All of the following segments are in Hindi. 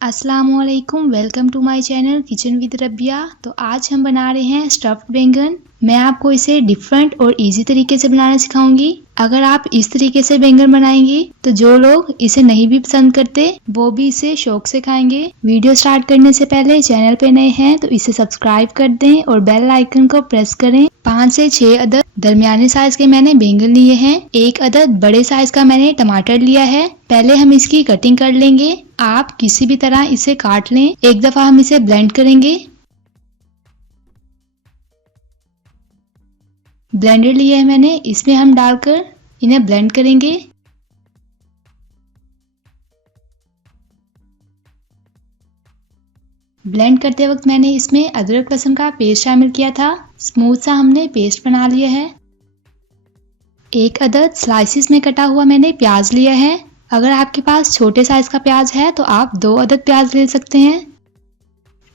अस्सलामुअलैकुम, welcome to my channel kitchen with Rabia. तो आज हम बना रहे हैं स्टफ्ड बैंगन। मैं आपको इसे डिफरेंट और इजी तरीके से बनाना सिखाऊंगी। अगर आप इस तरीके से बैंगन बनाएंगी तो जो लोग इसे नहीं भी पसंद करते वो भी इसे शौक से खाएंगे। वीडियो स्टार्ट करने से पहले चैनल पे नए हैं तो इसे सब्सक्राइब कर दें और बेल आइकन को प्रेस करें। 5 से 6 अदद दरमियाने साइज के मैंने बैंगन लिए हैं। 1 अदद बड़े साइज का मैंने टमाटर लिया है। पहले हम इसकी कटिंग कर लेंगे। आप किसी भी तरह इसे काट लें। एक दफा हम इसे ब्लेंड करेंगे। ब्लेंडर लिया है मैंने, इसमें हम डालकर इन्हें ब्लेंड करेंगे। ब्लेंड करते वक्त मैंने इसमें अदरक लहसुन का पेस्ट शामिल किया था। स्मूथ सा हमने पेस्ट बना लिया है। 1 अदद स्लाइसिस में कटा हुआ मैंने प्याज लिया है। अगर आपके पास छोटे साइज का प्याज है तो आप 2 अदद प्याज ले सकते हैं।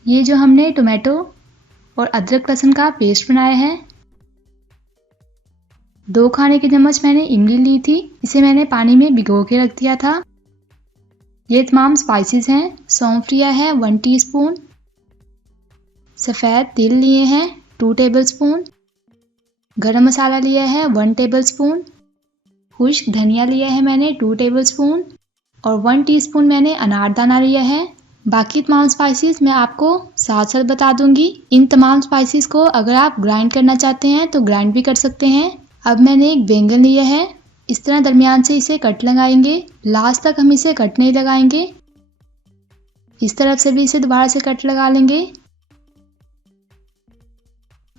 ये जो हमने टोमेटो और अदरक लहसुन का पेस्ट बनाया है, 2 खाने के चम्मच मैंने इमली ली थी, इसे मैंने पानी में भिगो के रख दिया था। ये तमाम स्पाइसेस हैं। सौंफ लिया है 1 टीस्पून, सफ़ेद तिल लिए हैं 2 टेबलस्पून, गरम मसाला लिया है 1 टेबलस्पून, खुश्क धनिया लिया है मैंने 2 टेबलस्पून और 1 टीस्पून मैंने अनारदाना लिया है। बाकी तमाम स्पाइसेस मैं आपको साथ साथ बता दूंगी। इन तमाम स्पाइसेस को अगर आप ग्राइंड करना चाहते हैं तो ग्राइंड भी कर सकते हैं। अब मैंने एक बैंगन लिया है, इस तरह दरमियान से इसे कट लगाएंगे। लास्ट तक हम इसे कट नहीं लगाएंगे, इस तरफ से भी इसे दोबारा से कट लगा लेंगे।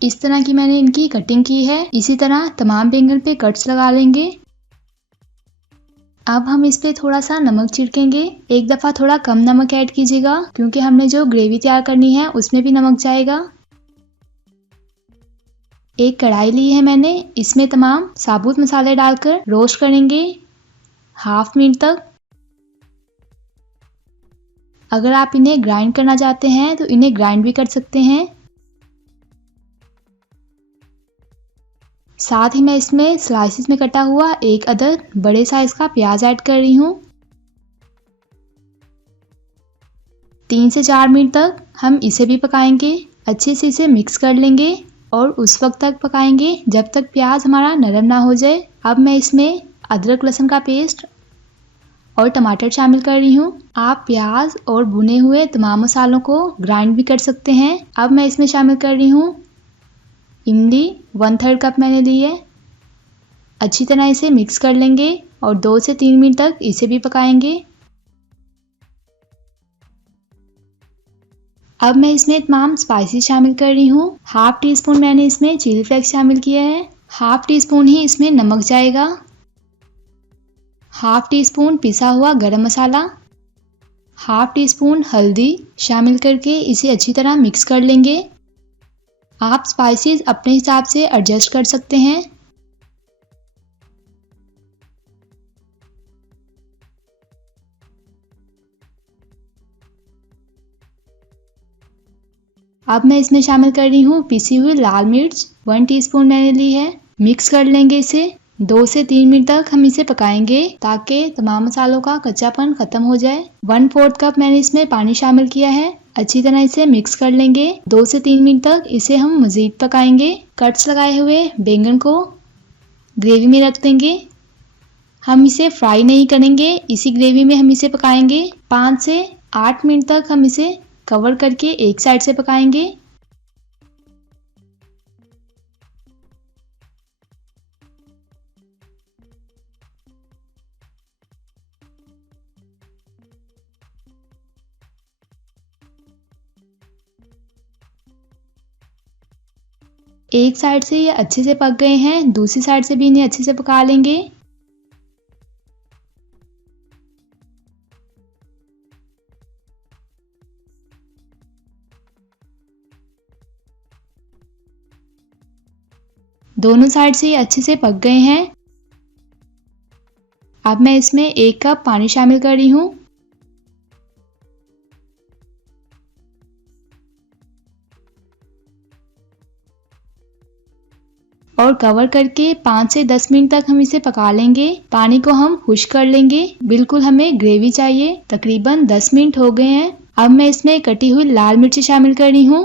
इस तरह की मैंने इनकी कटिंग की है। इसी तरह तमाम बैंगन पे कट्स लगा लेंगे। अब हम इस पे थोड़ा सा नमक छिड़केंगे। एक दफा थोड़ा कम नमक ऐड कीजिएगा क्योंकि हमने जो ग्रेवी तैयार करनी है उसमें भी नमक जाएगा। एक कढ़ाई ली है मैंने, इसमें तमाम साबुत मसाले डालकर रोस्ट करेंगे हाफ मिनट तक। अगर आप इन्हें ग्राइंड करना चाहते हैं तो इन्हें ग्राइंड भी कर सकते हैं। साथ ही मैं इसमें स्लाइसिस में कटा हुआ 1 अदद बड़े साइज का प्याज ऐड कर रही हूँ। 3 से 4 मिनट तक हम इसे भी पकाएंगे। अच्छे से इसे मिक्स कर लेंगे और उस वक्त तक पकाएंगे जब तक प्याज हमारा नरम ना हो जाए। अब मैं इसमें अदरक लहसुन का पेस्ट और टमाटर शामिल कर रही हूँ। आप प्याज और भुने हुए तमाम मसालों को ग्राइंड भी कर सकते हैं। अब मैं इसमें शामिल कर रही हूँ इमली 1/3 कप मैंने ली है। अच्छी तरह इसे मिक्स कर लेंगे और 2 से 3 मिनट तक इसे भी पकाएंगे। अब मैं इसमें तमाम स्पाइसेस शामिल कर रही हूँ। हाफ टी स्पून मैंने इसमें चिली फ्लेक्स शामिल किया है। हाफ टी स्पून ही इसमें नमक जाएगा। हाफ टी स्पून पिसा हुआ गरम मसाला, हाफ टी स्पून हल्दी शामिल करके इसे अच्छी तरह मिक्स कर लेंगे। आप स्पाइसेस अपने हिसाब से एडजस्ट कर सकते हैं। अब मैं इसमें शामिल कर रही हूँ पिसी हुई लाल मिर्च 1 टीस्पून मैंने ली है। मिक्स कर लेंगे इसे। 2 से 3 मिनट तक हम इसे पकाएंगे ताकि तमाम मसालों का कच्चापन खत्म हो जाए। 1/4 कप मैंने इसमें पानी शामिल किया है। अच्छी तरह इसे मिक्स कर लेंगे। 2 से 3 मिनट तक इसे हम मजीद पकाएंगे। कट्स लगाए हुए बैंगन को ग्रेवी में रख देंगे। हम इसे फ्राई नहीं करेंगे, इसी ग्रेवी में हम इसे पकाएंगे। 5 से 8 मिनट तक हम इसे कवर करके एक साइड से पकाएंगे। एक साइड से ये अच्छे से पक गए हैं, दूसरी साइड से भी इन्हें अच्छे से पका लेंगे। दोनों साइड से ये अच्छे से पक गए हैं। अब मैं इसमें 1 कप पानी शामिल कर रही हूँ। और कवर करके 5 से 10 मिनट तक हम इसे पका लेंगे। पानी को हम खुश्क कर लेंगे। बिल्कुल हमें ग्रेवी चाहिए। तकरीबन 10 मिनट हो गए हैं। अब मैं इसमें कटी हुई लाल मिर्ची शामिल कर रही हूँ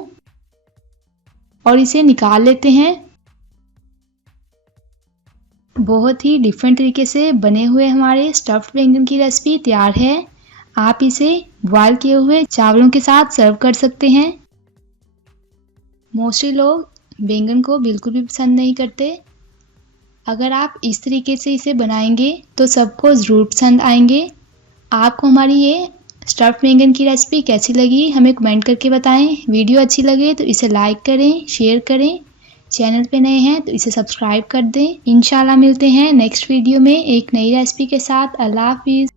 और इसे निकाल लेते हैं। बहुत ही डिफरेंट तरीके से बने हुए हमारे स्टफ्ड बैंगन की रेसिपी तैयार है। आप इसे बॉयल किए हुए चावलों के साथ सर्व कर सकते हैं। मोस्टली लोग बैंगन को बिल्कुल भी पसंद नहीं करते। अगर आप इस तरीके से इसे बनाएंगे तो सबको ज़रूर पसंद आएंगे। आपको हमारी ये स्टफ्ड बैंगन की रेसिपी कैसी लगी हमें कमेंट करके बताएं। वीडियो अच्छी लगे तो इसे लाइक करें, शेयर करें। चैनल पे नए हैं तो इसे सब्सक्राइब कर दें। इंशाल्लाह मिलते हैं नेक्स्ट वीडियो में एक नई रेसिपी के साथ। अल्लाह हाफिज़।